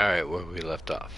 Alright, where we left off.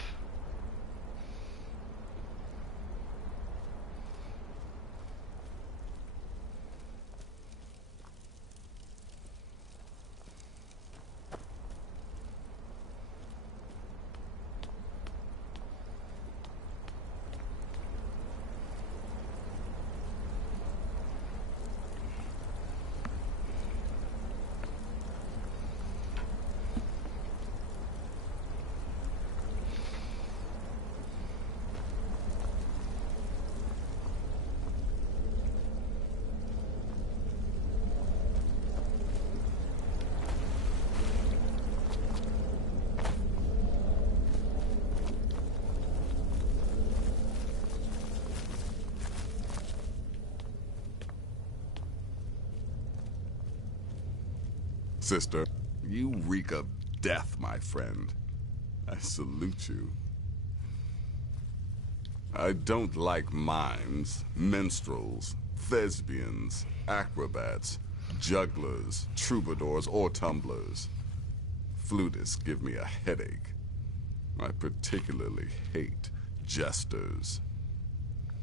Sister, you reek of death, my friend. I salute you. I don't like mimes, minstrels, thespians, acrobats, jugglers, troubadours, or tumblers. Flutists give me a headache. I particularly hate jesters.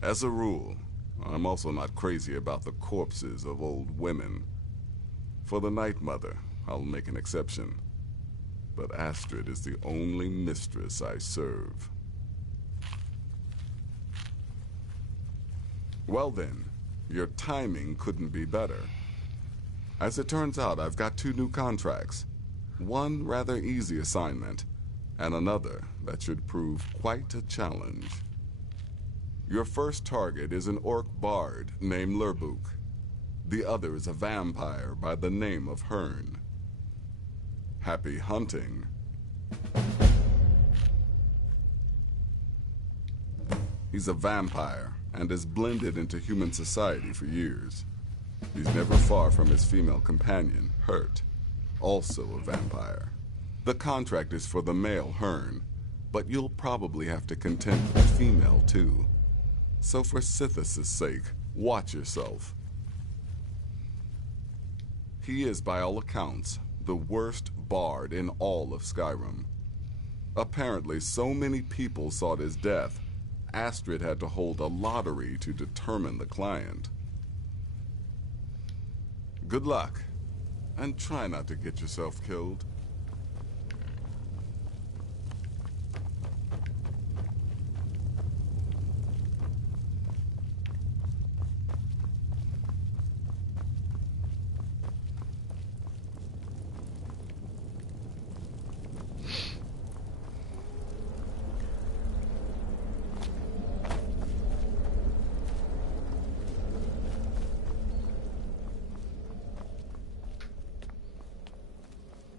As a rule, I'm also not crazy about the corpses of old women. For the Night Mother, I'll make an exception. But Astrid is the only mistress I serve. Well then, your timing couldn't be better. As it turns out, I've got 2 new contracts. One rather easy assignment, and another that should prove quite a challenge. Your first target is an orc bard named Lurbuk. The other is a vampire by the name of Hearn. Happy hunting. He's a vampire and has blended into human society for years. He's never far from his female companion, Hurt, also a vampire. The contract is for the male Hearn, but you'll probably have to contend with the female too. So for Sithis' sake, watch yourself. He is, by all accounts, the worst bard in all of Skyrim. Apparently, so many people sought his death, Astrid had to hold a lottery to determine the client. Good luck, and try not to get yourself killed.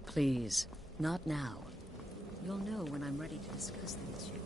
Please, not now. You'll know when I'm ready to discuss them with you.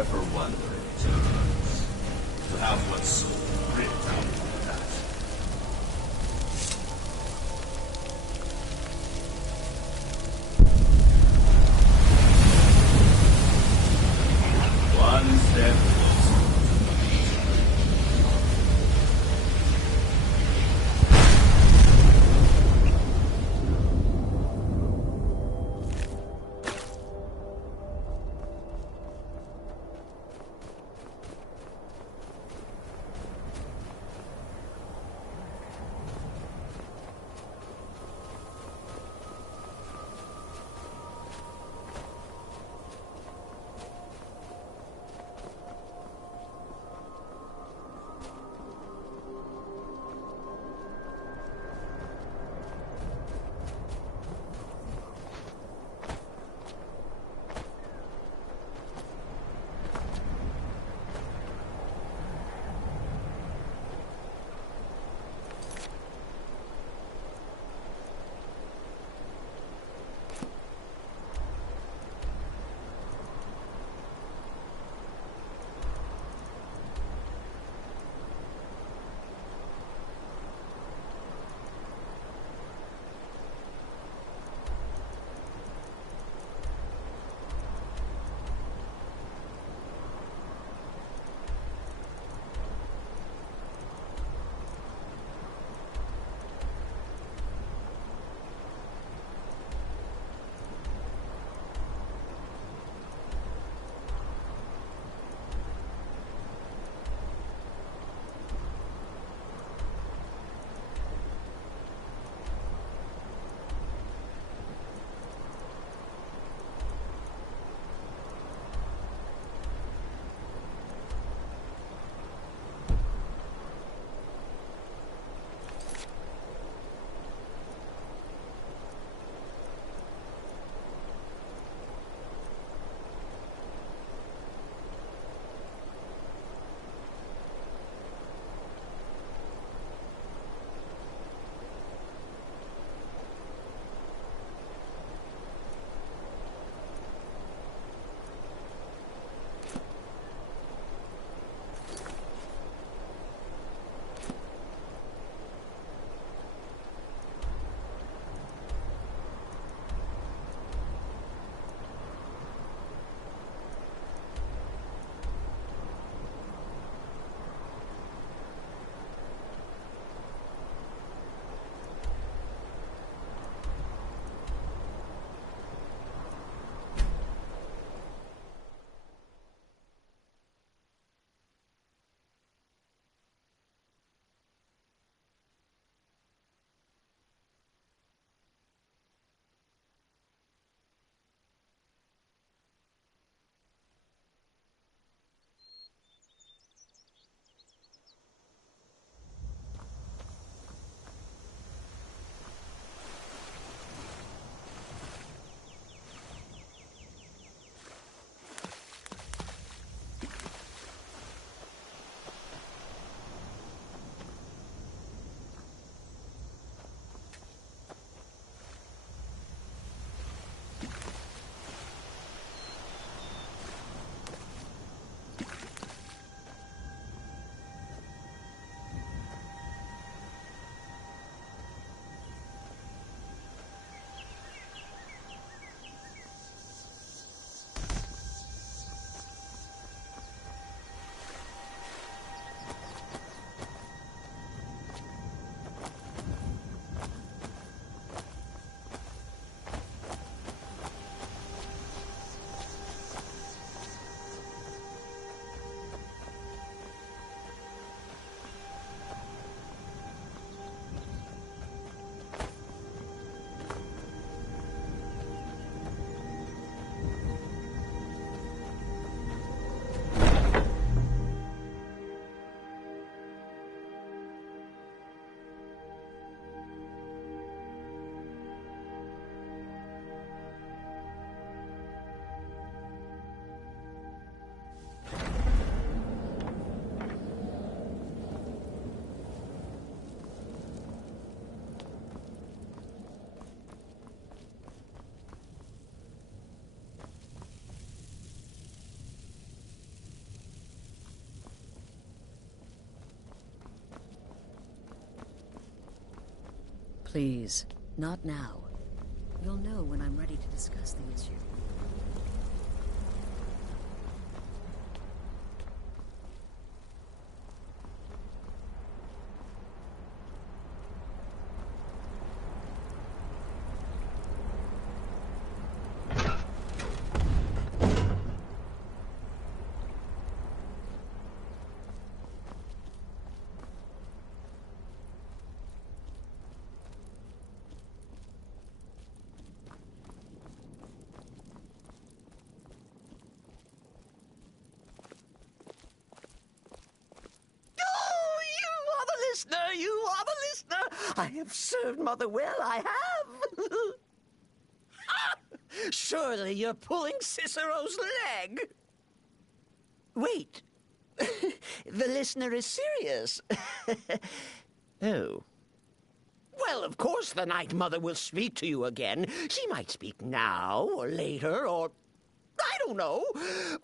ever wonder, Eternals, to have what's so ripped out of that? One step closer to Please, not now. You'll know when I'm ready to discuss the issue. You are the listener. I have served Mother well, I have. Surely you're pulling Cicero's leg. Wait. The listener is serious. Oh. Well, of course the Night Mother will speak to you again. She might speak now or later or... I don't know.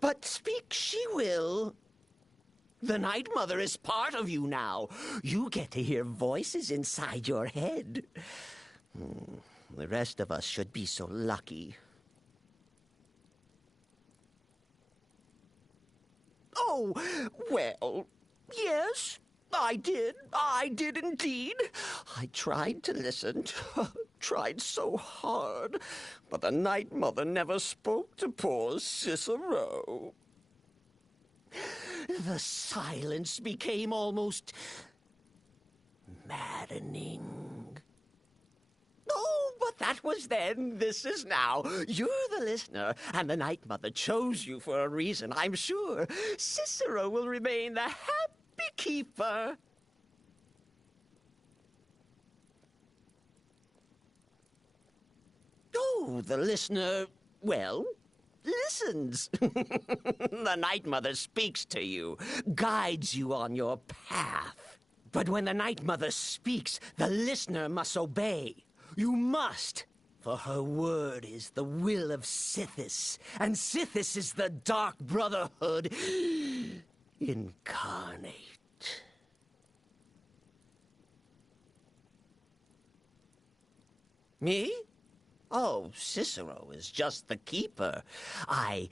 But speak she will. The Night Mother is part of you now. You get to hear voices inside your head. The rest of us should be so lucky. Oh, well, yes, I did. I did indeed. I tried to listen, tried so hard, but the Night Mother never spoke to poor Cicero. The silence became almost maddening. Oh, but that was then. This is now. You're the listener, and the Night Mother chose you for a reason, I'm sure. Cicero will remain the happy keeper. Oh, the listener, well... listens. The Night Mother speaks to you, guides you on your path. But when the Night Mother speaks, the listener must obey. You must, for her word is the will of Sithis, and Sithis is the Dark Brotherhood incarnate. Me? Oh, Cicero is just the keeper. I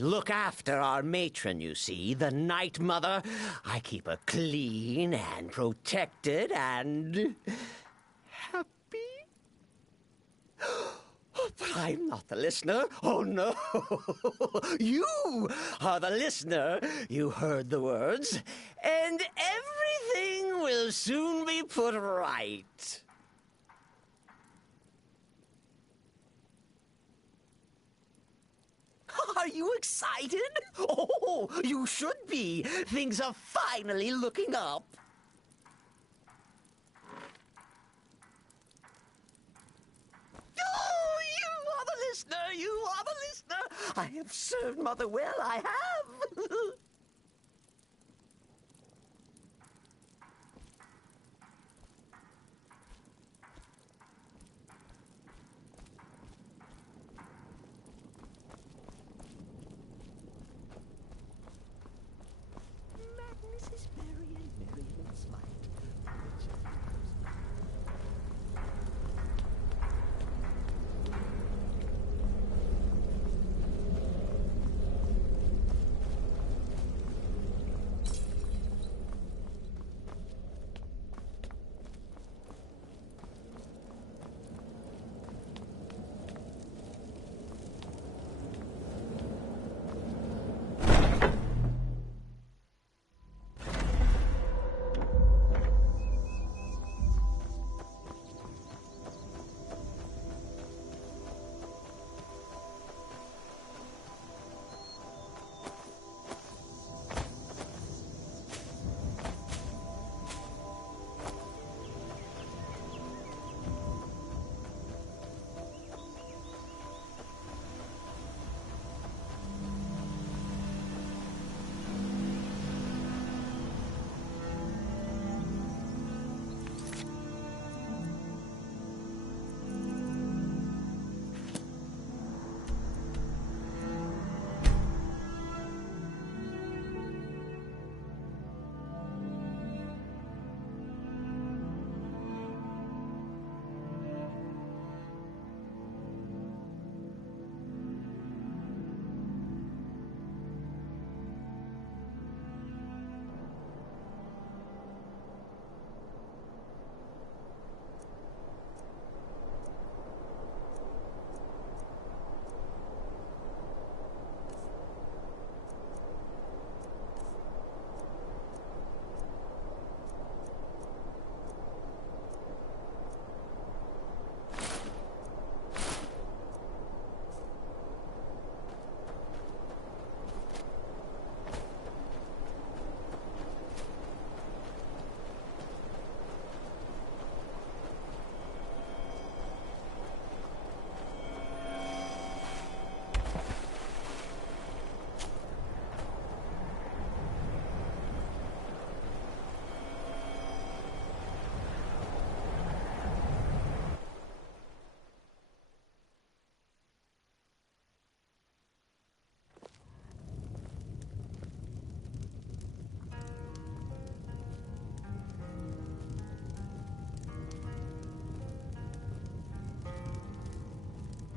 look after our matron, you see, the Night Mother. I keep her clean and protected and happy. Oh, but I'm not the listener. Oh, no. You are the listener. You heard the words. And everything will soon be put right. Are you excited? Oh, you should be. Things are finally looking up. Oh, you are the listener. You are the listener. I have served Mother well. I have. Madness is merry and merriment's light.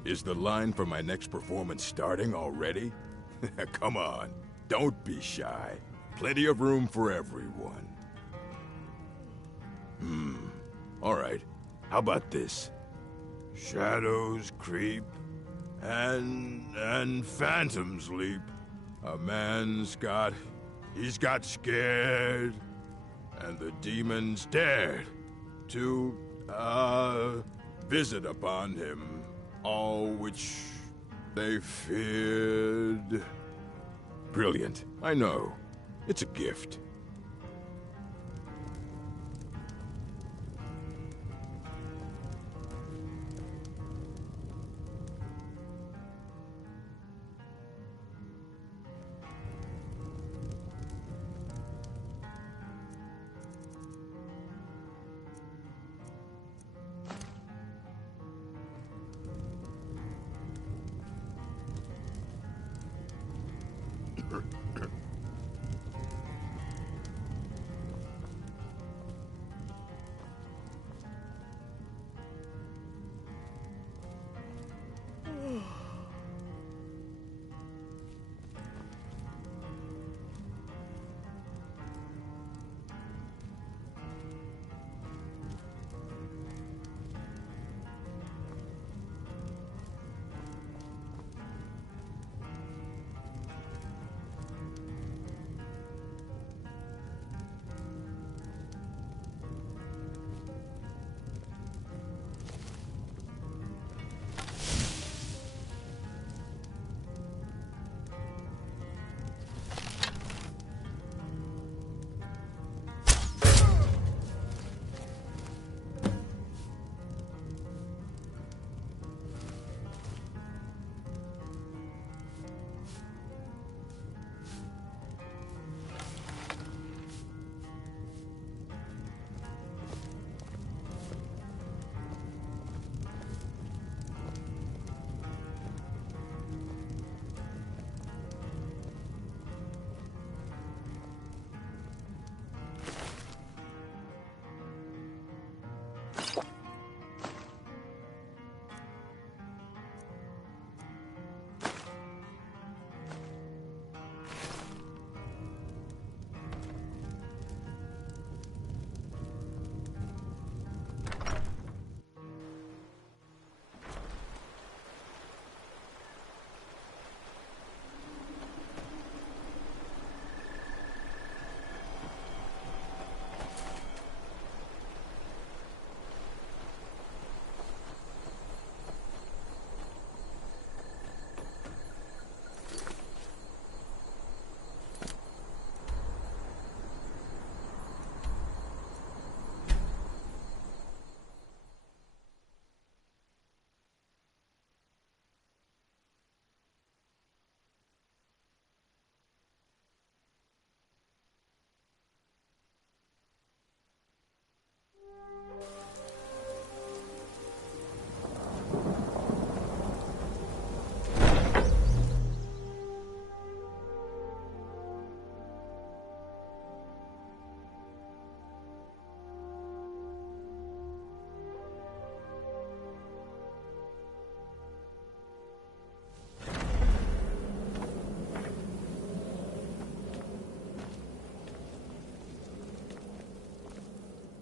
Is the line for my next performance starting already? Come on, don't be shy. Plenty of room for everyone. All right. How about this? Shadows creep, and phantoms leap. A man's he's got scared, and the demons dared to, visit upon him all which they feared. Brilliant, I know. It's a gift.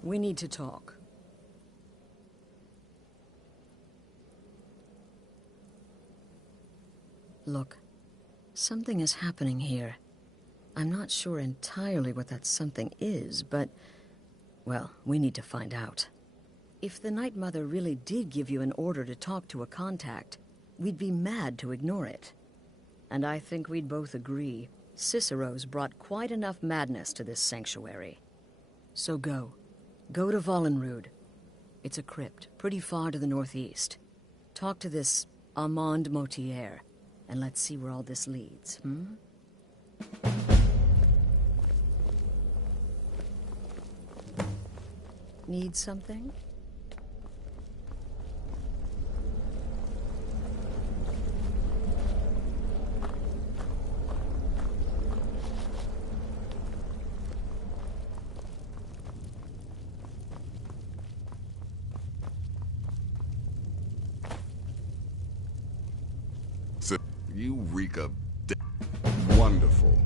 We need to talk. Look, something is happening here. I'm not sure entirely what that something is, but, well, we need to find out. If the Night Mother really did give you an order to talk to a contact, we'd be mad to ignore it. And I think we'd both agree, Cicero's brought quite enough madness to this sanctuary. So go. Go to Vollenrude. It's a crypt, pretty far to the northeast. Talk to this Armand Motier, and let's see where all this leads, Need something? So you reek of wonderful.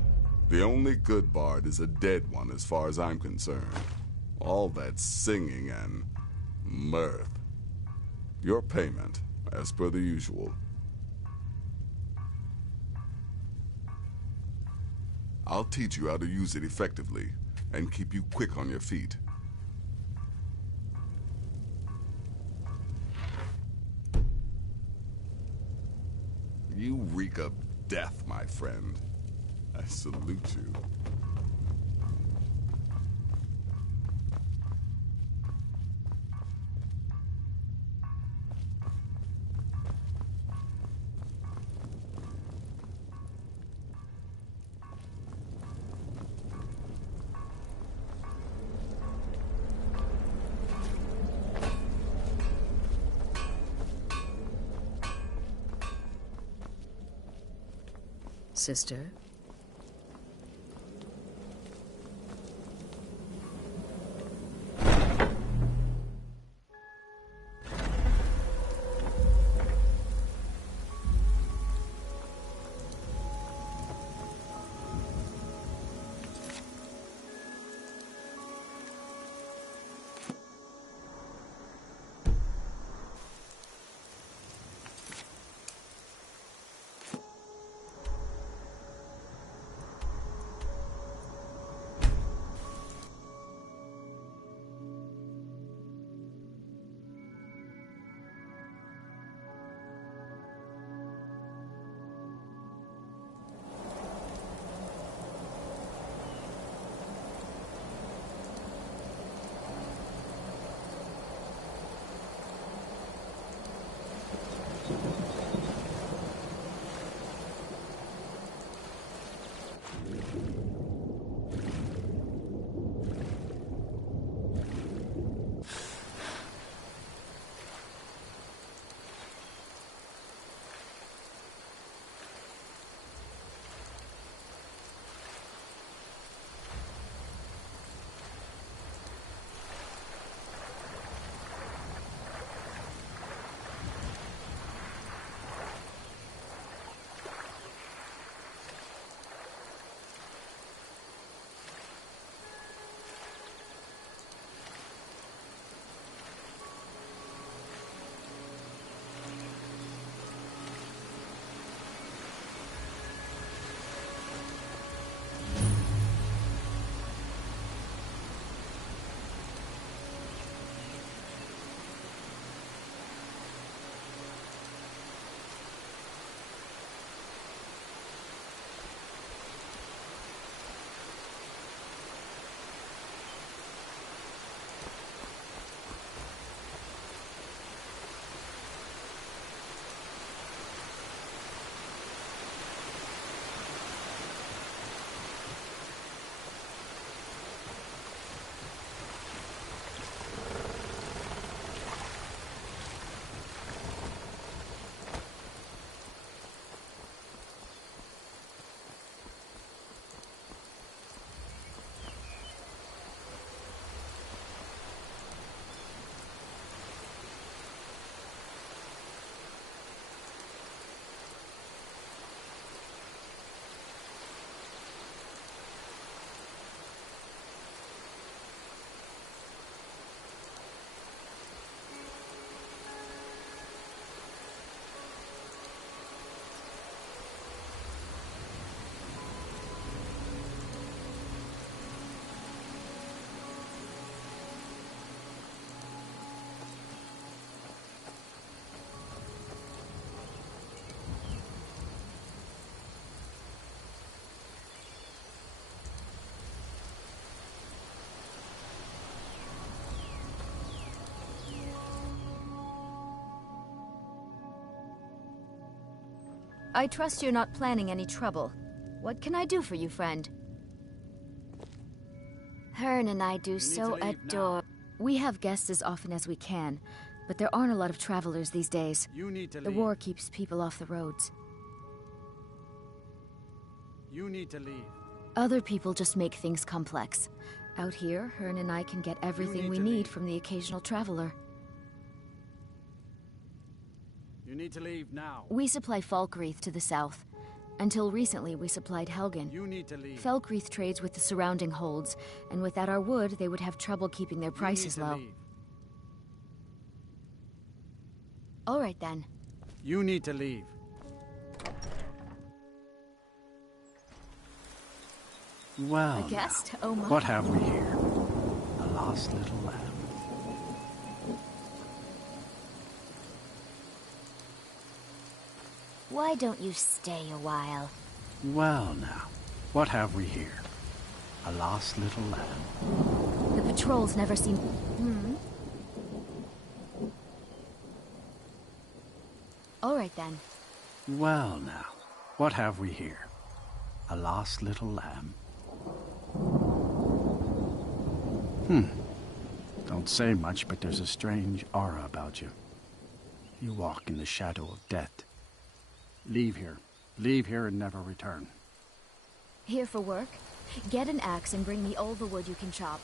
The only good bard is a dead one as far as I'm concerned. All that singing and mirth. Your payment, as per the usual. I'll teach you how to use it effectively and keep you quick on your feet. You reek of death, my friend. I salute you. Sister? I trust you're not planning any trouble. What can I do for you, friend? Hearn and I do so adore... We have guests as often as we can, but there aren't a lot of travelers these days. You need to The leave. war keeps people off the roads. You need to leave. Other people just make things complex. Out here, Hearn and I can get everything need we to need leave. from the occasional traveler. You need to leave now. We supply Falkreath to the south. Until recently, we supplied Helgen. You need to leave. Falkreath trades with the surrounding holds, and without our wood, they would have trouble keeping their prices low. Leave. All right, then. You need to leave. Well, A guest? Oh my. what have we here? A lost little lamb. Why don't you stay a while? Well, now, what have we here? A lost little lamb. The patrols never seem... All right, then. Well, now, what have we here? A lost little lamb. Don't say much, but there's a strange aura about you. You walk in the shadow of death. Leave here. Leave here and never return. Here for work? Get an axe and bring me all the wood you can chop.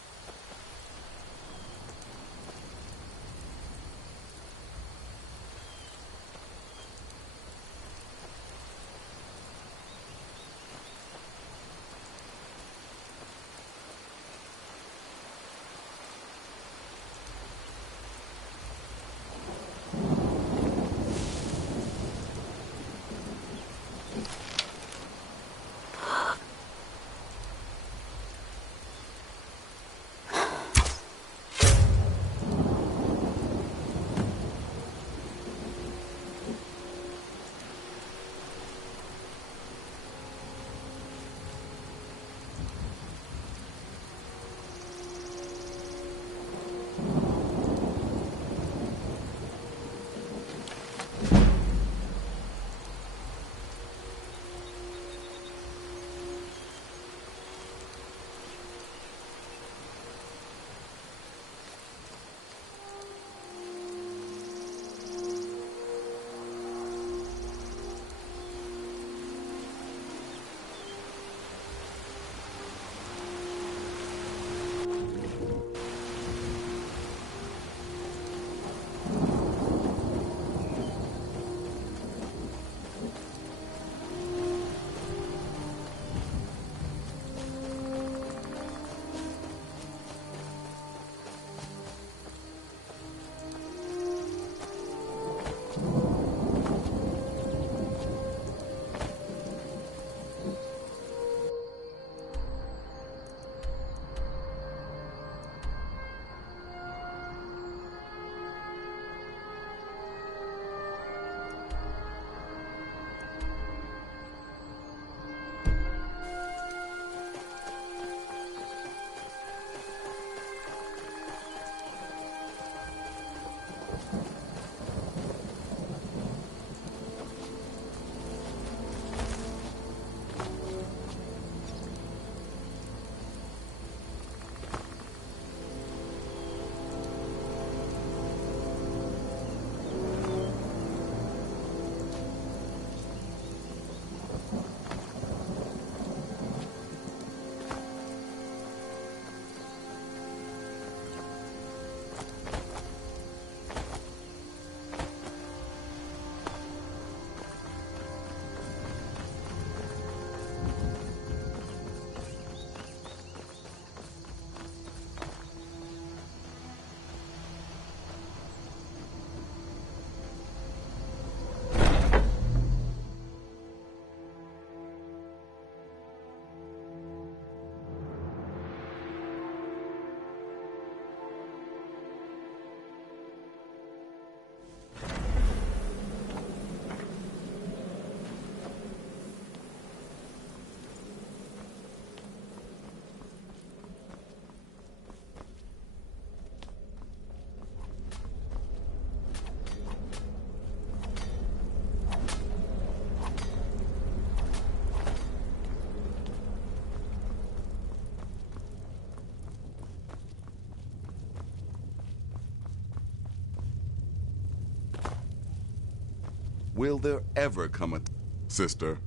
Will there ever come a... Sister,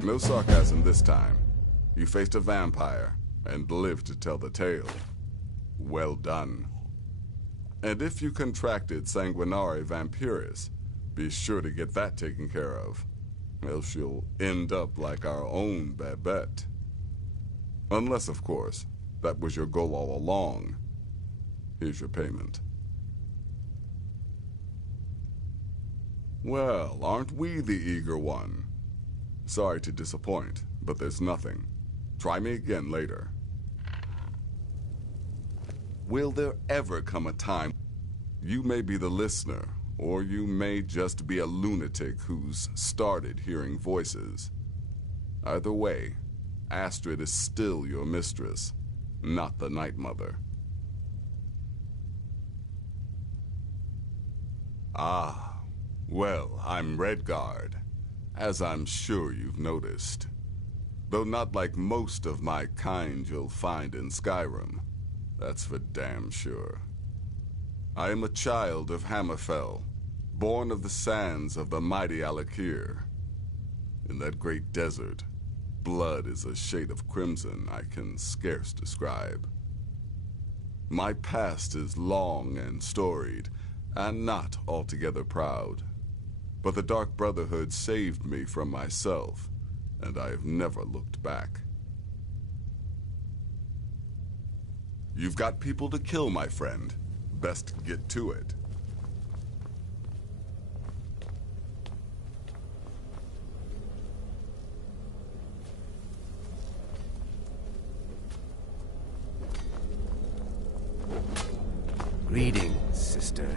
no sarcasm this time. You faced a vampire and lived to tell the tale. Well done. And if you contracted sanguinare vampiris, Be sure to get that taken care of, else you'll end up like our own Babette. Unless, of course, that was your goal all along. Here's your payment. Well, aren't we the eager one? Sorry to disappoint, but there's nothing. Try me again later. Will there ever come a time you may be the listener, or you may just be a lunatic who's started hearing voices? Either way, Astrid is still your mistress, not the Night Mother. Ah, well, I'm Redguard, as I'm sure you've noticed. Though not like most of my kind you'll find in Skyrim, that's for damn sure. I am a child of Hammerfell, born of the sands of the mighty Alakir. In that great desert, blood is a shade of crimson I can scarce describe. My past is long and storied, and not altogether proud. But the Dark Brotherhood saved me from myself, and I have never looked back. You've got people to kill, my friend. Best get to it. Greetings, sister.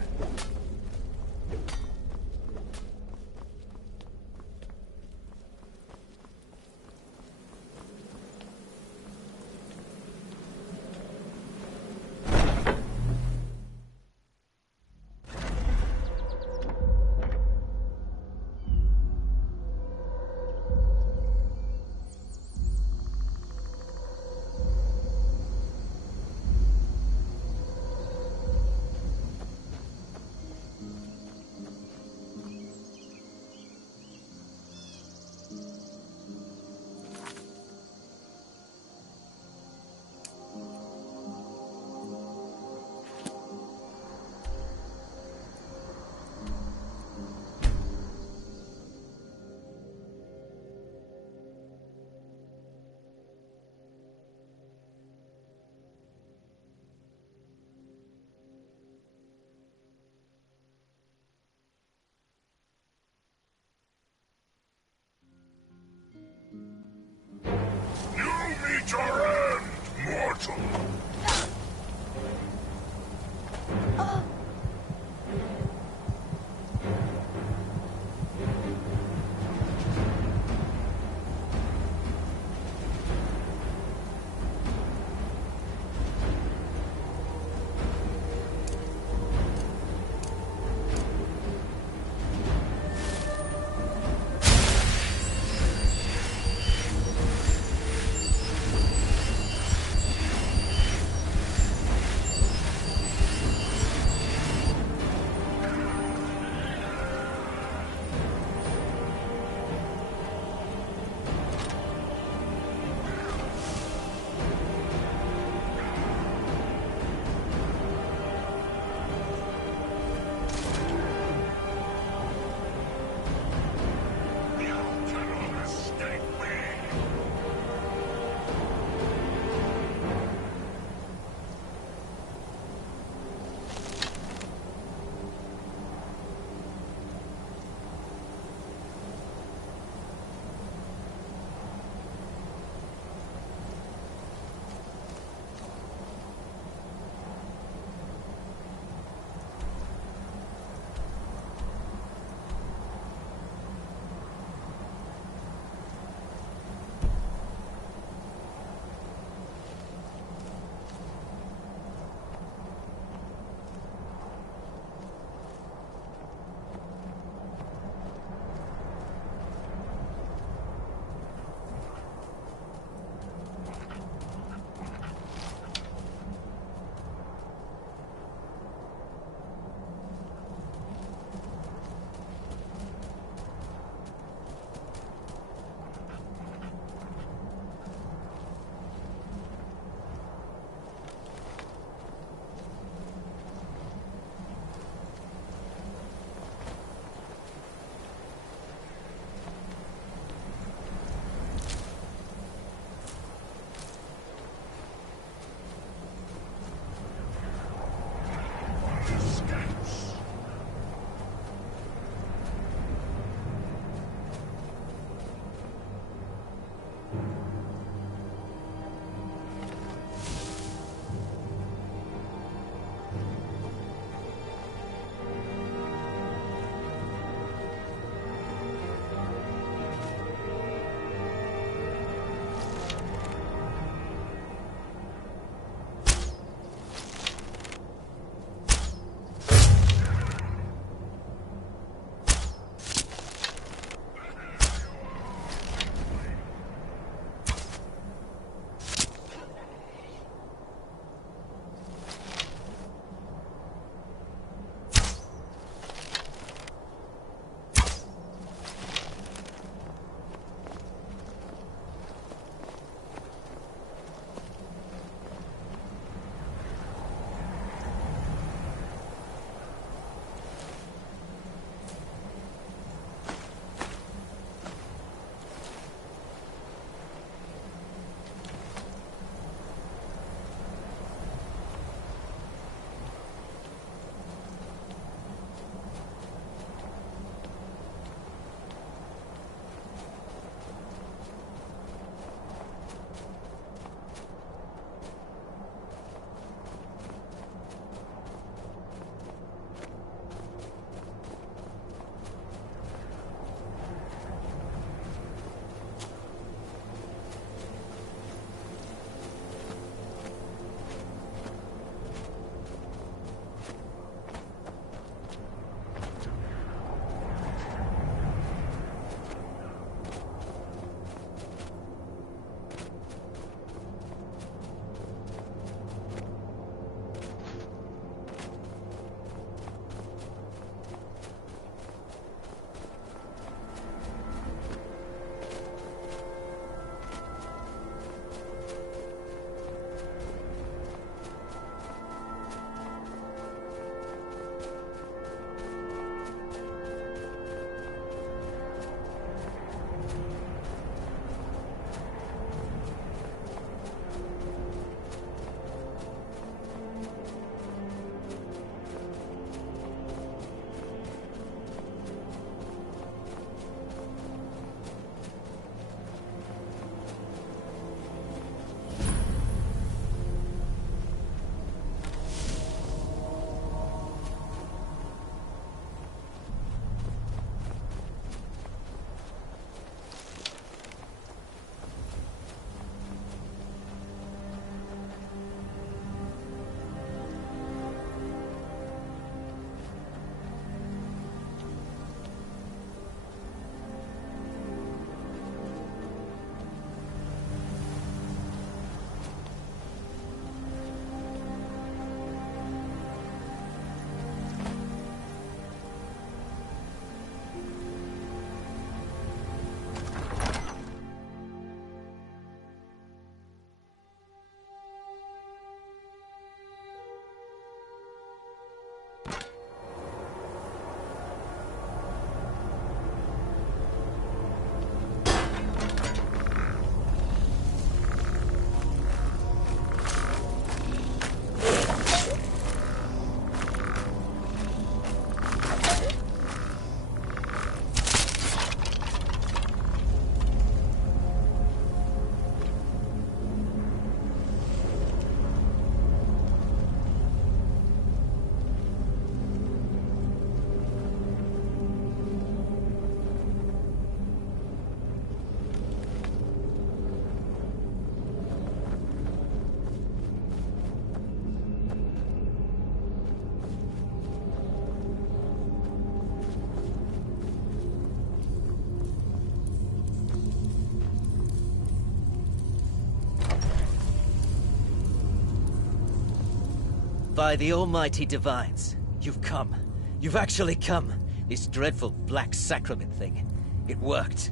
By the almighty divines, you've come. You've actually come. This dreadful black sacrament thing. It worked.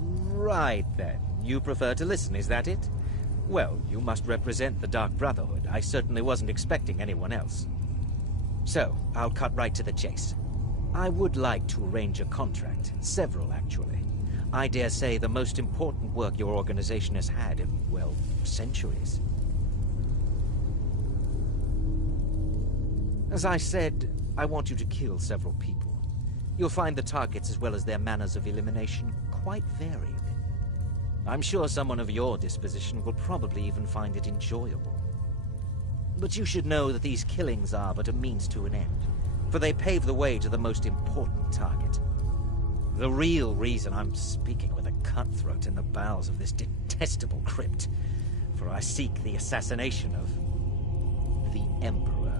Right then. You prefer to listen, is that it? Well, you must represent the Dark Brotherhood. I certainly wasn't expecting anyone else. So, I'll cut right to the chase. I would like to arrange a contract. Several, actually. I dare say the most important work your organization has had in, well, centuries. As I said, I want you to kill several people. You'll find the targets as well as their manners of elimination quite varied. I'm sure someone of your disposition will probably even find it enjoyable. But you should know that these killings are but a means to an end, for they pave the way to the most important target. The real reason I'm speaking with a cutthroat in the bowels of this detestable crypt, for I seek the assassination of the Emperor.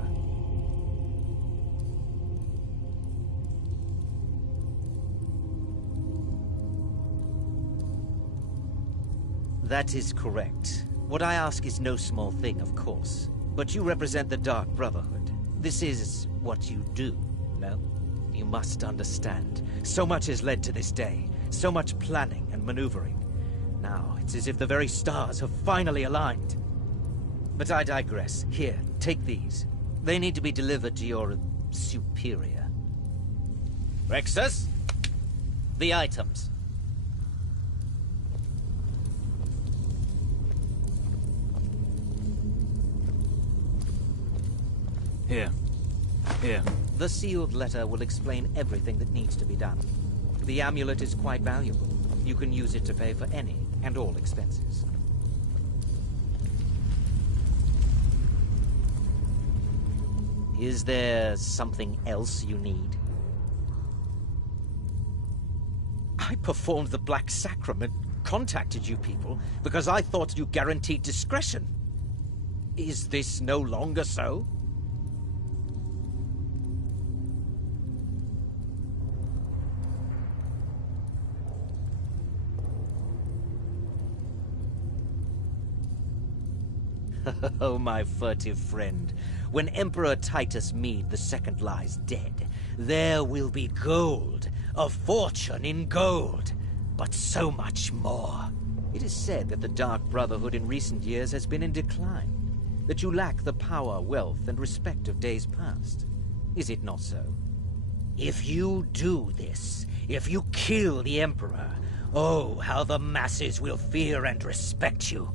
That is correct. What I ask is no small thing, of course. But you represent the Dark Brotherhood. This is what you do, no? You must understand. So much has led to this day. So much planning and maneuvering. Now, it's as if the very stars have finally aligned. But I digress. Here, take these. They need to be delivered to your superior. Rexus? The items. Here. The sealed letter will explain everything that needs to be done. The amulet is quite valuable. You can use it to pay for any and all expenses. Is there something else you need? I performed the Black Sacrament, contacted you people, because I thought you guaranteed discretion. Is this no longer so? Oh, my furtive friend. When Emperor Titus Mede II lies dead, there will be gold, a fortune in gold, but so much more. It is said that the Dark Brotherhood in recent years has been in decline, that you lack the power, wealth, and respect of days past. Is it not so? If you do this, if you kill the Emperor, oh, how the masses will fear and respect you.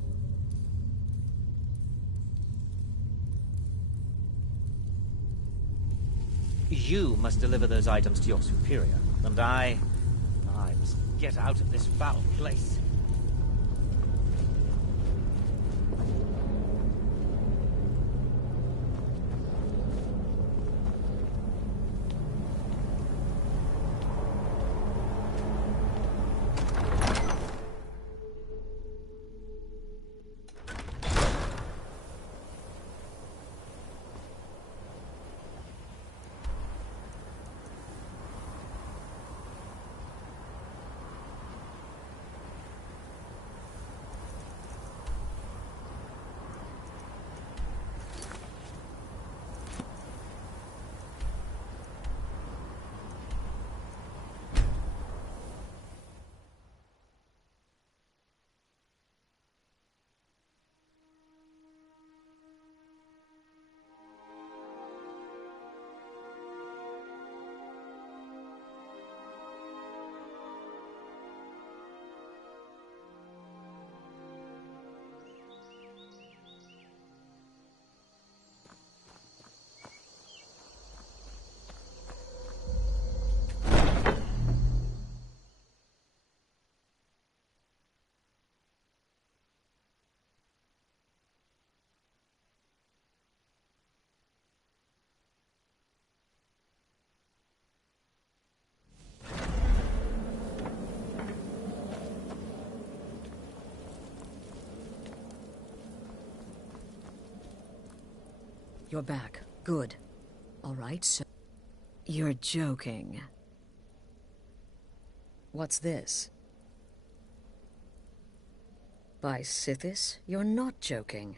You must deliver those items to your superior, and I must get out of this foul place. You're back. Good. All right, so... You're joking. What's this? By Sithis, you're not joking.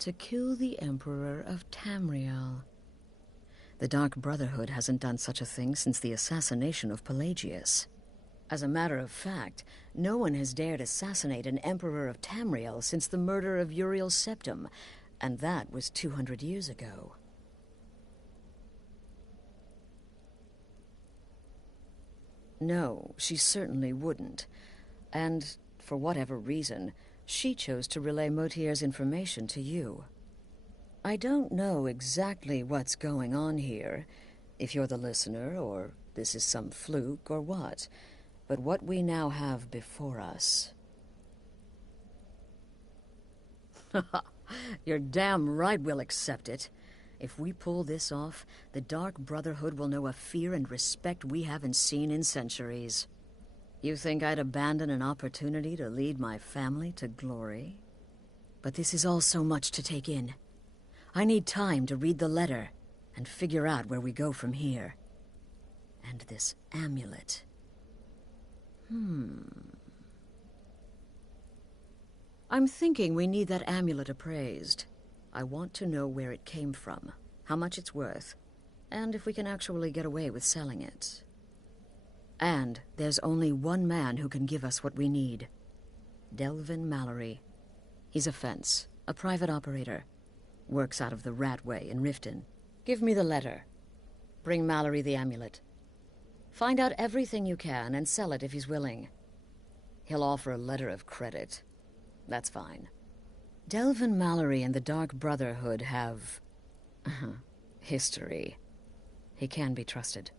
To kill the Emperor of Tamriel. The Dark Brotherhood hasn't done such a thing since the assassination of Pelagius. As a matter of fact, no one has dared assassinate an Emperor of Tamriel since the murder of Uriel Septim, and that was 200 years ago. No, she certainly wouldn't. And, for whatever reason, she chose to relay Motier's information to you. I don't know exactly what's going on here, if you're the listener, or this is some fluke, or what. But what we now have before us... You're damn right we'll accept it. If we pull this off, the Dark Brotherhood will know a fear and respect we haven't seen in centuries. You think I'd abandon an opportunity to lead my family to glory? But this is all so much to take in. I need time to read the letter and figure out where we go from here. And this amulet. I'm thinking we need that amulet appraised. I want to know where it came from, how much it's worth, and if we can actually get away with selling it. And there's only one man who can give us what we need. Delvin Mallory. He's a fence, a private operator. Works out of the Ratway in Riften. Give me the letter. Bring Mallory the amulet. Find out everything you can and sell it if he's willing. He'll offer a letter of credit. That's fine. Delvin Mallory and the Dark Brotherhood have... history. He can be trusted.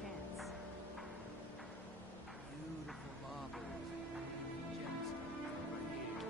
chance. Beautiful marbles, gemstones over here.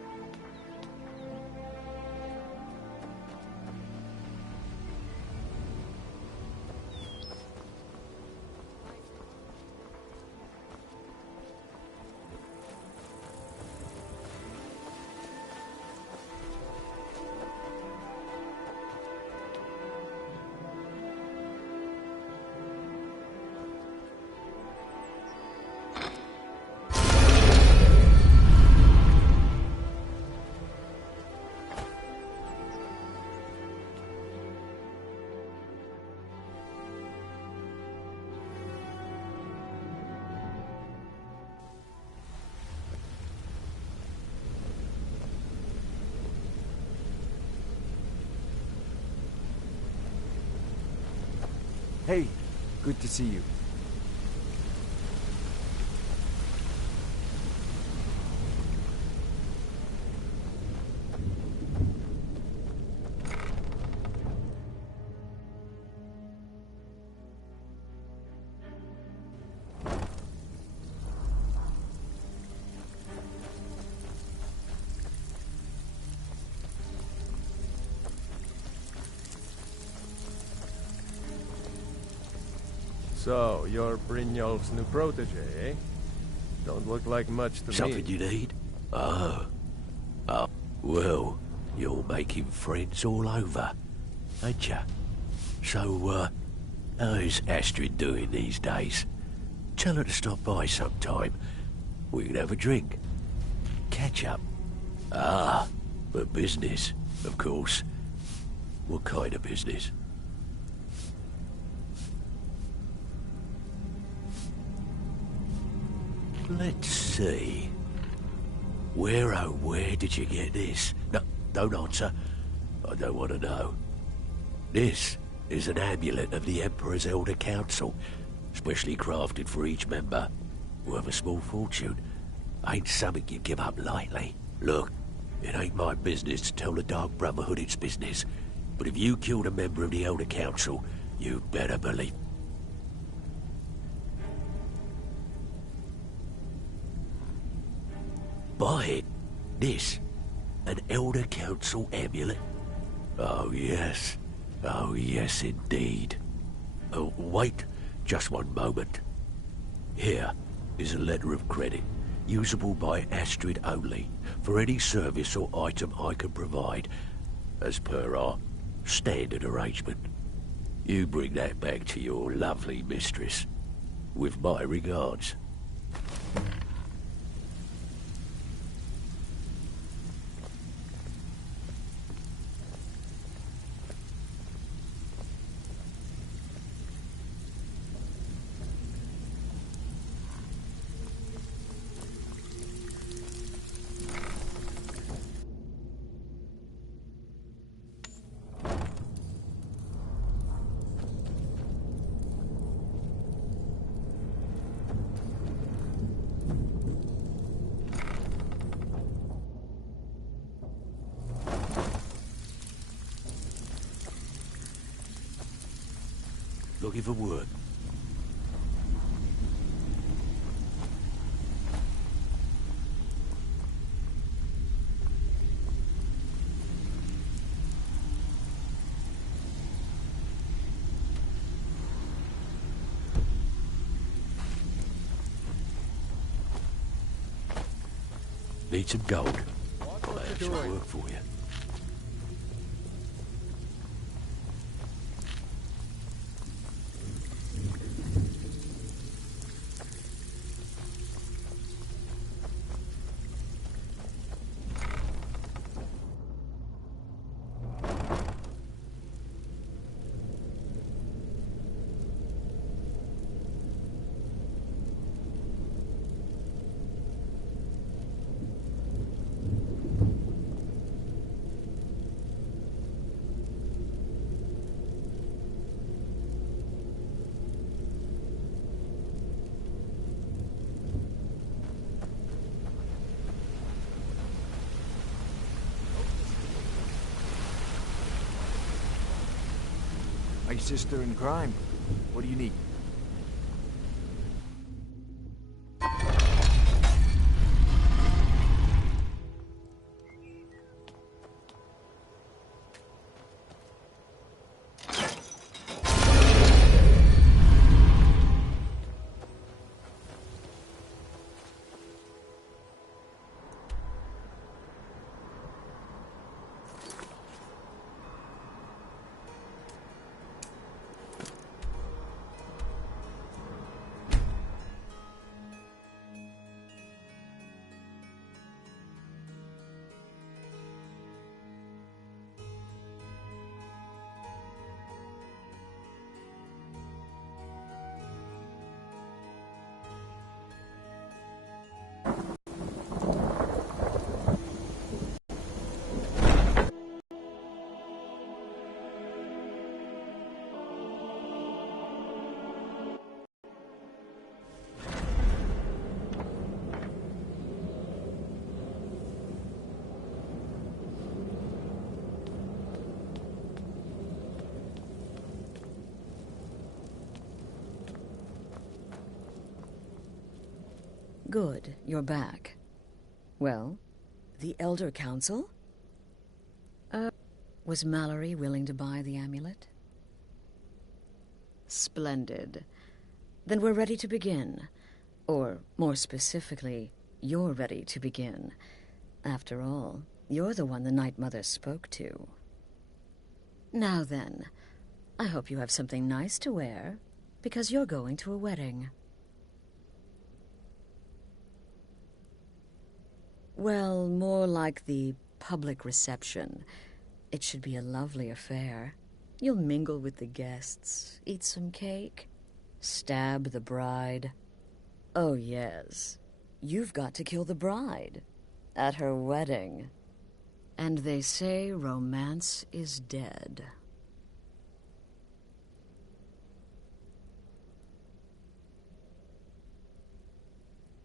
Hey, good to see you. So, you're Brynjolf's new protege, eh? Don't look like much to Something me. you need? Oh. Oh, well, you're making friends all over, ain't ya? So, how's Astrid doing these days? Tell her to stop by sometime. We can have a drink. Catch up. Ah, but business, of course. What kind of business? Let's see. Where, oh, where did you get this? No, don't answer. I don't want to know. This is an amulet of the Emperor's Elder Council, specially crafted for each member. Worth a small fortune. Ain't something you give up lightly. Look, it ain't my business to tell the Dark Brotherhood its business, but if you killed a member of the Elder Council, you better believe. Buy it. This, an Elder Council amulet? Oh yes. Oh yes indeed. Oh, wait just one moment. Here is a letter of credit, usable by Astrid only, for any service or item I can provide, as per our standard arrangement. You bring that back to your lovely mistress, with my regards. Looking for work. Need some gold. I have some work for you. My sister in crime. What do you need? Good, you're back. Well, the Elder Council? Was Mallory willing to buy the amulet? Splendid. Then we're ready to begin. Or, more specifically, you're ready to begin. After all, you're the one the Night Mother spoke to. Now then, I hope you have something nice to wear, because you're going to a wedding. Well, more like the public reception. It should be a lovely affair. You'll mingle with the guests, eat some cake, stab the bride. Oh, yes. You've got to kill the bride. At her wedding. And they say romance is dead.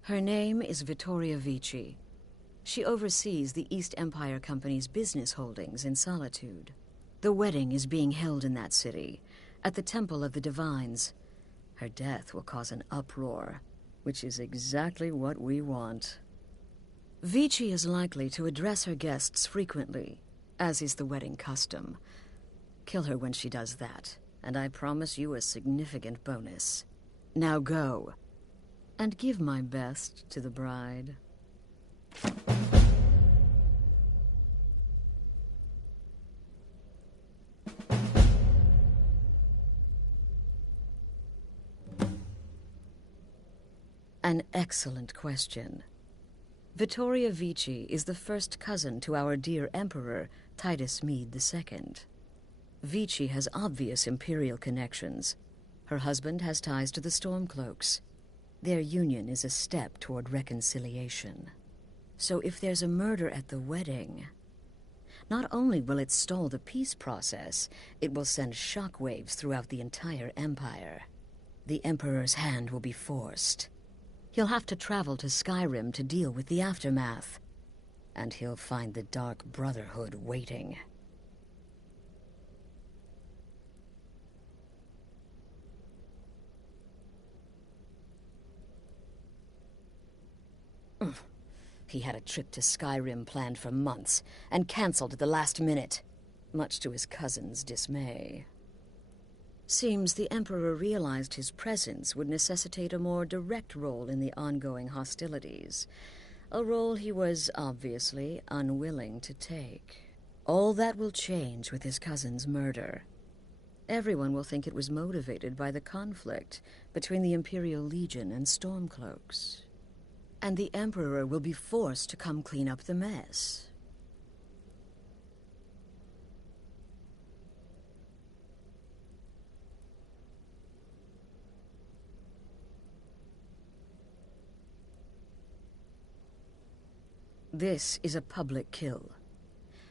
Her name is Vittoria Vici. She oversees the East Empire Company's business holdings in Solitude. The wedding is being held in that city, at the Temple of the Divines. Her death will cause an uproar, which is exactly what we want. Vici is likely to address her guests frequently, as is the wedding custom. Kill her when she does that, and I promise you a significant bonus. Now go, and give my best to the bride. An excellent question. Vittoria Vici is the first cousin to our dear Emperor, Titus Mede II. Vici has obvious imperial connections. Her husband has ties to the Stormcloaks. Their union is a step toward reconciliation. So if there's a murder at the wedding, not only will it stall the peace process, it will send shockwaves throughout the entire empire. The Emperor's hand will be forced. He'll have to travel to Skyrim to deal with the aftermath. And he'll find the Dark Brotherhood waiting. He had a trip to Skyrim planned for months, and cancelled at the last minute, much to his cousin's dismay. Seems the Emperor realized his presence would necessitate a more direct role in the ongoing hostilities, a role he was obviously unwilling to take. All that will change with his cousin's murder. Everyone will think it was motivated by the conflict between the Imperial Legion and Stormcloaks. And the Emperor will be forced to come clean up the mess. This is a public kill.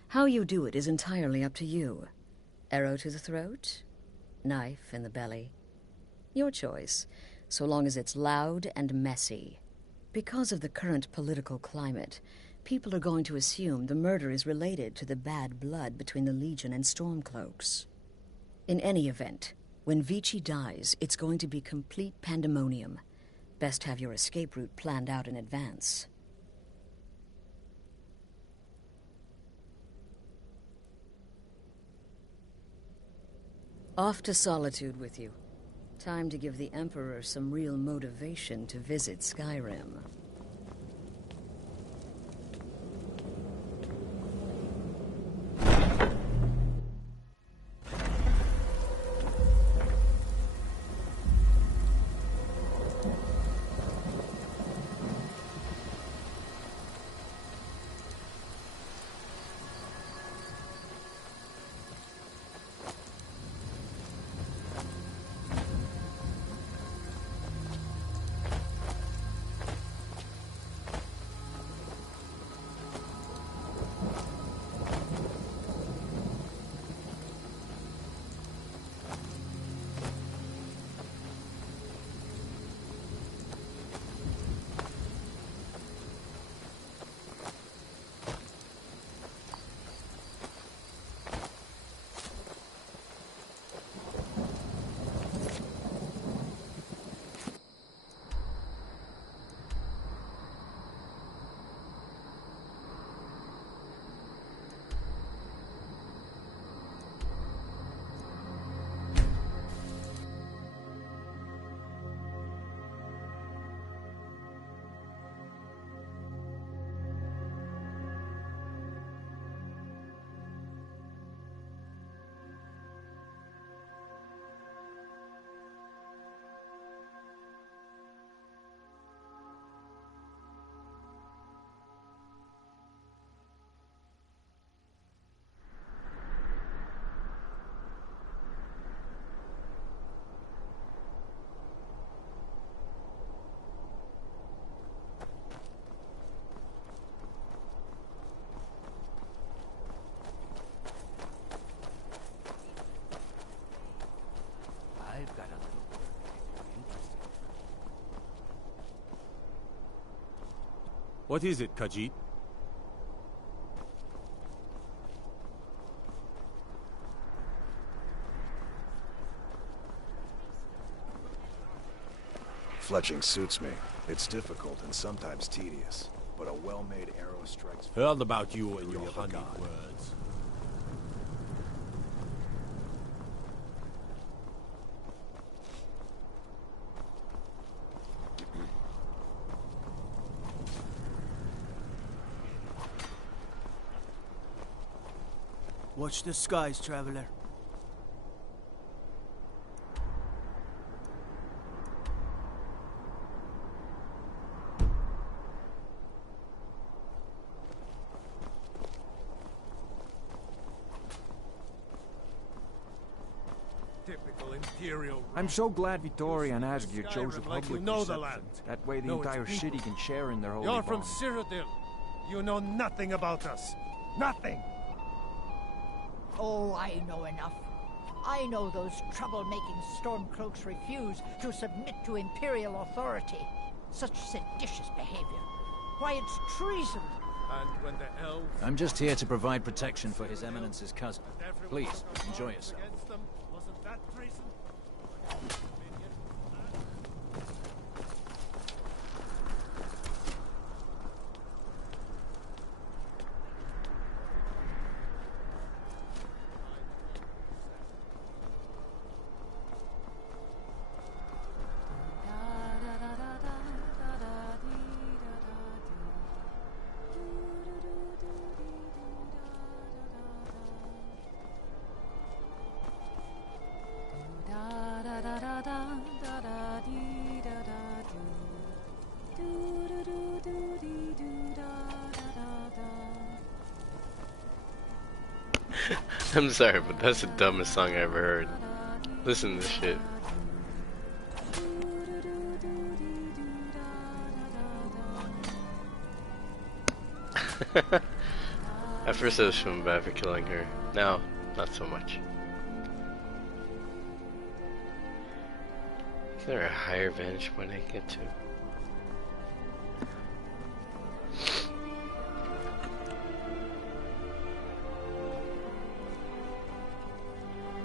How you do it is entirely up to you. Arrow to the throat? Knife in the belly? Your choice, so long as it's loud and messy. Because of the current political climate, people are going to assume the murder is related to the bad blood between the Legion and Stormcloaks. In any event, when Vici dies, it's going to be complete pandemonium. Best have your escape route planned out in advance. Off to Solitude with you. Time to give the Emperor some real motivation to visit Skyrim. What is it, Khajiit? Fletching suits me. It's difficult and sometimes tedious, but a well-made arrow strikes... Heard about you and your honeyed words. Watch the skies, traveler. Typical Imperial. I'm so glad Vittoria and Asgir chose a Skyrim like public you know the reception. land. That way the Know its entire people. city can share in their holy You're from bond. Cyrodiil. You know nothing about us. Nothing. Oh, I know enough. I know those troublemaking Stormcloaks refuse to submit to Imperial authority. Such seditious behavior. Why, it's treason. And when the elves... I'm just here to provide protection for His Eminence's cousin. Please, enjoy yourself. Against them, wasn't that treason? I'm sorry, but that's the dumbest song I ever heard. Listen to this shit. At first I was feeling bad for killing her. Now, not so much. Is there a higher vantage point I can get to?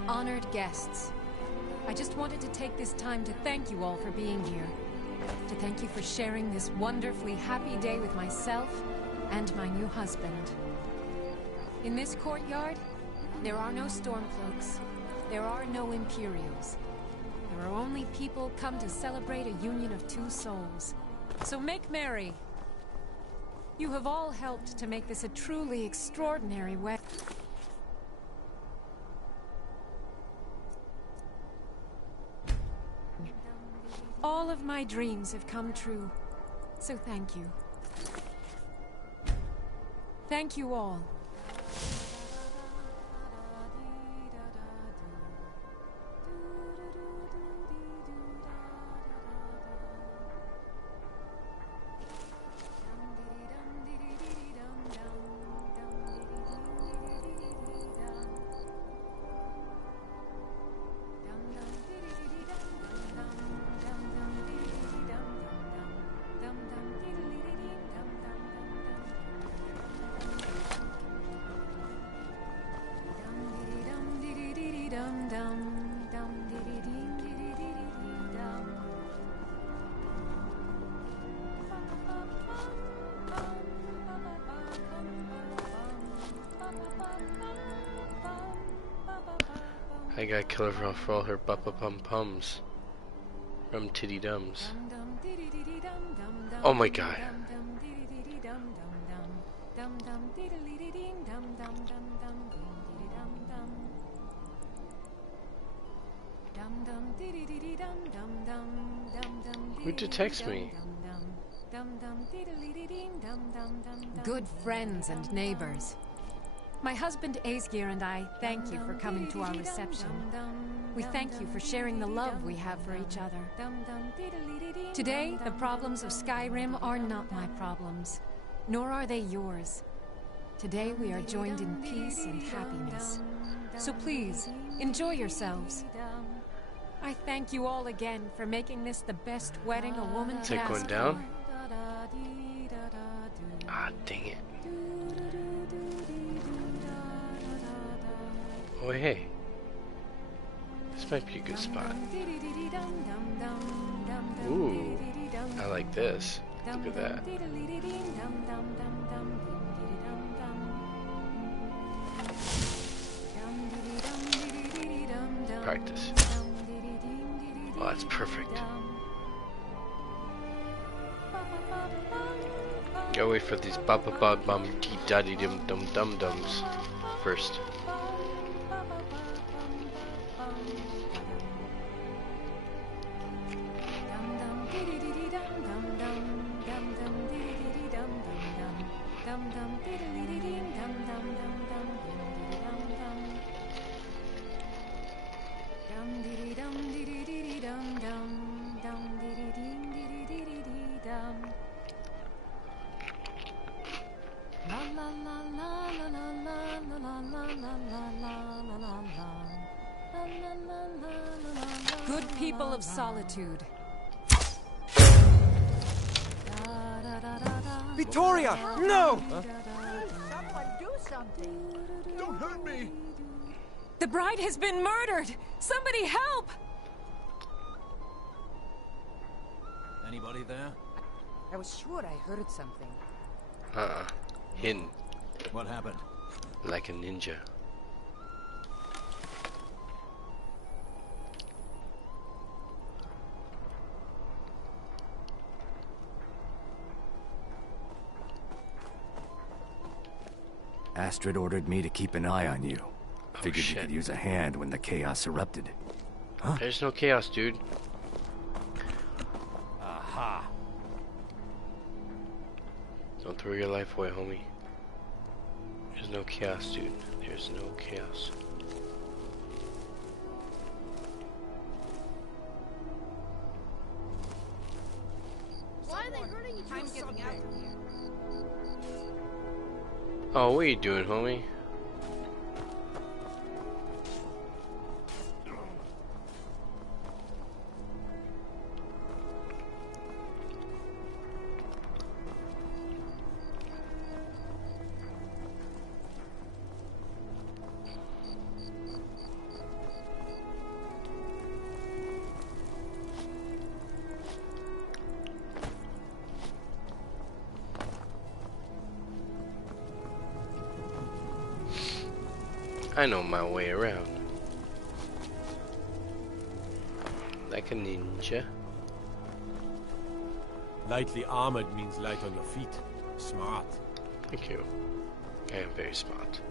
Honored guests, I just wanted to take this time to thank you all for being here. To thank you for sharing this wonderfully happy day with myself and my new husband. In this courtyard, there are no Stormcloaks. There are no Imperials. There are only people come to celebrate a union of two souls. So make merry. You have all helped to make this a truly extraordinary wedding. All of my dreams have come true, so thank you. Thank you all. I got killer for all her pum-pums from Titty Dums. Oh my god. Who detects me? Good friends and neighbors. My husband Asgir and I thank you for coming to our reception. We thank you for sharing the love we have for each other. Today, the problems of Skyrim are not my problems, nor are they yours. Today we are joined in peace and happiness. So please, enjoy yourselves. I thank you all again for making this the best wedding a woman could Take ask one down. for. Ah, dang it. Oh, hey. This might be a good spot. Ooh, I like this. Look at that. Practice. Oh, that's perfect. Gotta wait for these baba bum bum dee daddy dum dum dum dums first. Good people of solitude. Victoria! No! Someone do something. Don't hurt me! The bride has been murdered! Somebody help! Anybody there? I was sure I heard something. Hidden. What happened? Like a ninja. Astrid ordered me to keep an eye on you. Figured you could use a hand when the chaos erupted. Huh? There's no chaos, dude. Aha. Don't throw your life away, homie. There's no chaos, dude. There's no chaos. Why are they hurting each other? I'm getting out of here. Oh, what are you doing, homie? I know my way around. Like a ninja. Lightly armored means light on your feet. Smart. Thank you. I am very smart.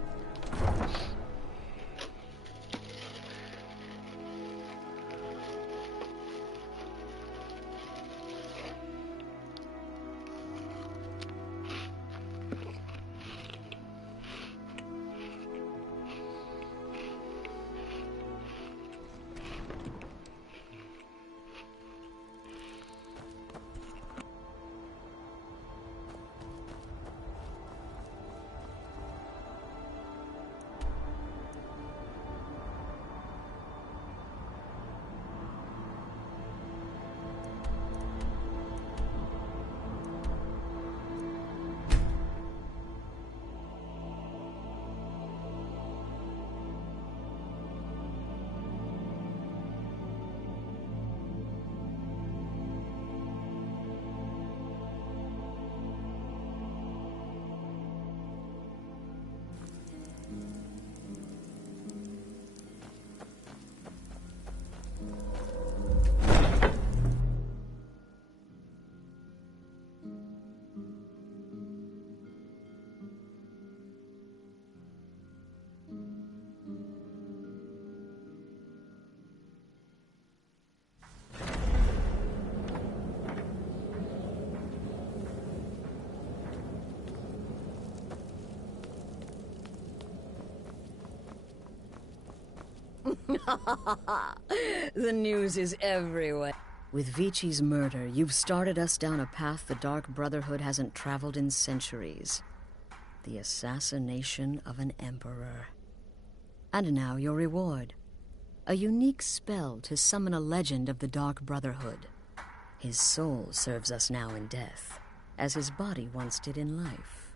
The news is everywhere. With Vici's murder, you've started us down a path the Dark Brotherhood hasn't traveled in centuries. The assassination of an emperor. And now your reward. A unique spell to summon a legend of the Dark Brotherhood. His soul serves us now in death, as his body once did in life.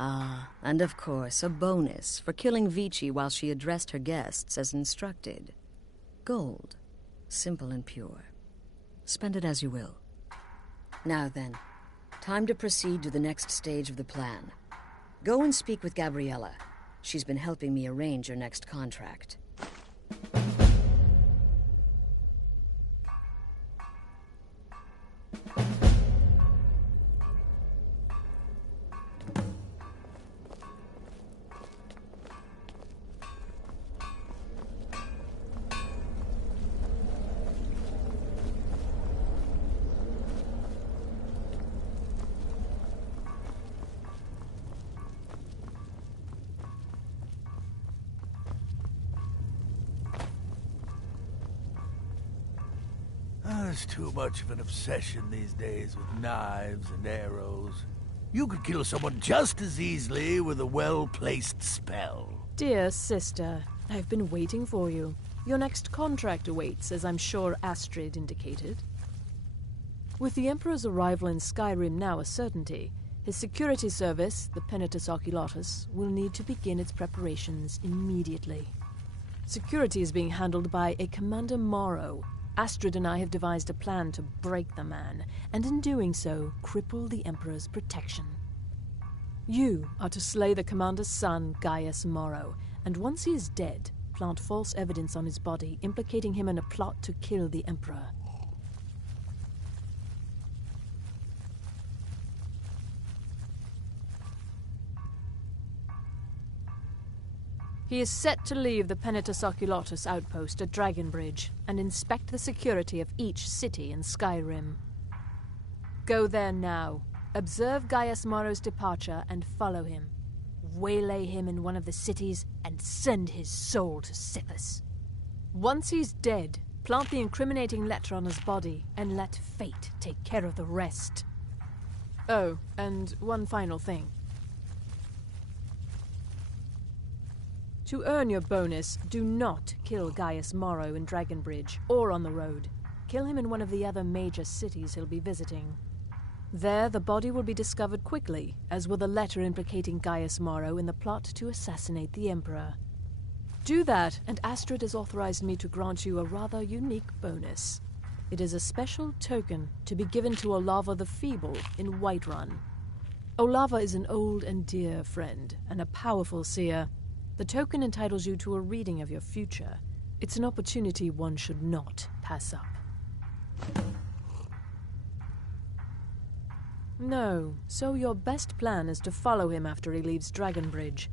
Ah, and of course, a bonus for killing Vici while she addressed her guests as instructed. Gold. Simple and pure. Spend it as you will. Now then, time to proceed to the next stage of the plan. Go and speak with Gabriella. She's been helping me arrange your next contract. There's too much of an obsession these days with knives and arrows. You could kill someone just as easily with a well-placed spell. Dear sister, I've been waiting for you. Your next contract awaits, as I'm sure Astrid indicated. With the Emperor's arrival in Skyrim now a certainty, his security service, the pt2 Oculatus, will need to begin its preparations immediately. Security is being handled by a Commander Morrow. Astrid and I have devised a plan to break the man, and in doing so, cripple the Emperor's protection. You are to slay the Commander's son, Gaius Morrow, and once he is dead, plant false evidence on his body, implicating him in a plot to kill the Emperor. He is set to leave the pt2 Oculatus outpost at Dragonbridge and inspect the security of each city in Skyrim. Go there now, observe Gaius Morrow's departure and follow him. Waylay him in one of the cities and send his soul to Sithis. Once he's dead, plant the incriminating letter on his body and let fate take care of the rest. Oh, and one final thing. To earn your bonus, do not kill Gaius Morrow in Dragonbridge or on the road. Kill him in one of the other major cities he'll be visiting. There, the body will be discovered quickly, as will the letter implicating Gaius Morrow in the plot to assassinate the Emperor. Do that, and Astrid has authorized me to grant you a rather unique bonus. It is a special token to be given to Olava the Feeble in Whiterun. Olava is an old and dear friend, and a powerful seer. The token entitles you to a reading of your future. It's an opportunity one should not pass up. No, so your best plan is to follow him after he leaves Dragonbridge.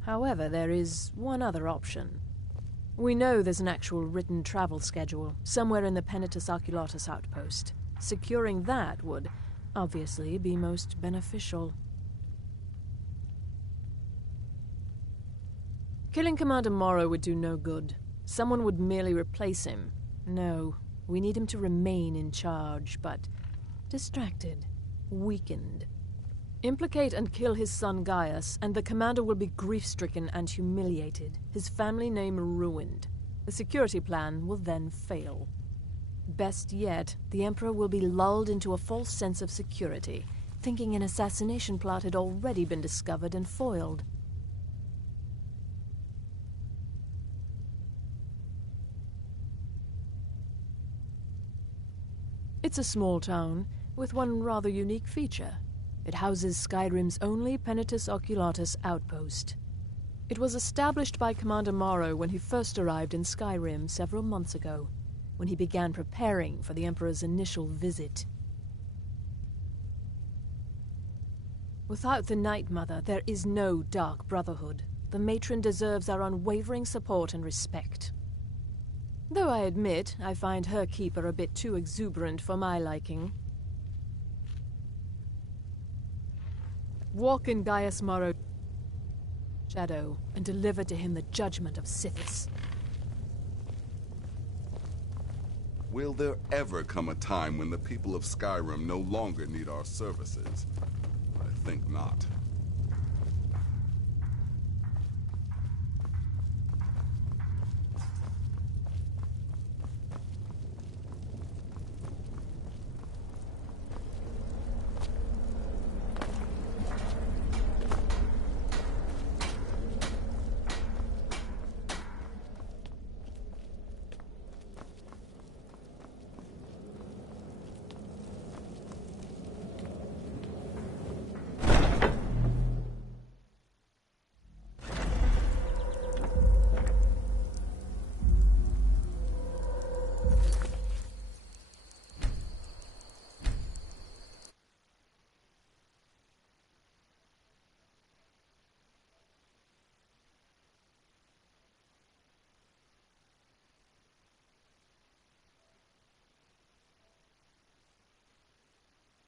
However, there is one other option. We know there's an actual written travel schedule, somewhere in the pt2 Oculatus outpost. Securing that would, obviously, be most beneficial. Killing Commander Morrow would do no good. Someone would merely replace him. No, we need him to remain in charge, but distracted, weakened. Implicate and kill his son Gaius, and the commander will be grief-stricken and humiliated, his family name ruined. The security plan will then fail. Best yet, the Emperor will be lulled into a false sense of security, thinking an assassination plot had already been discovered and foiled. It's a small town, with one rather unique feature. It houses Skyrim's only pt2 Oculatus outpost. It was established by Commander Morrow when he first arrived in Skyrim several months ago, when he began preparing for the Emperor's initial visit. Without the Night Mother, there is no Dark Brotherhood. The matron deserves our unwavering support and respect. Though I admit, I find her keeper a bit too exuberant for my liking. Walk in Gaius Morrow's shadow and deliver to him the judgment of Sithis. Will there ever come a time when the people of Skyrim no longer need our services? I think not.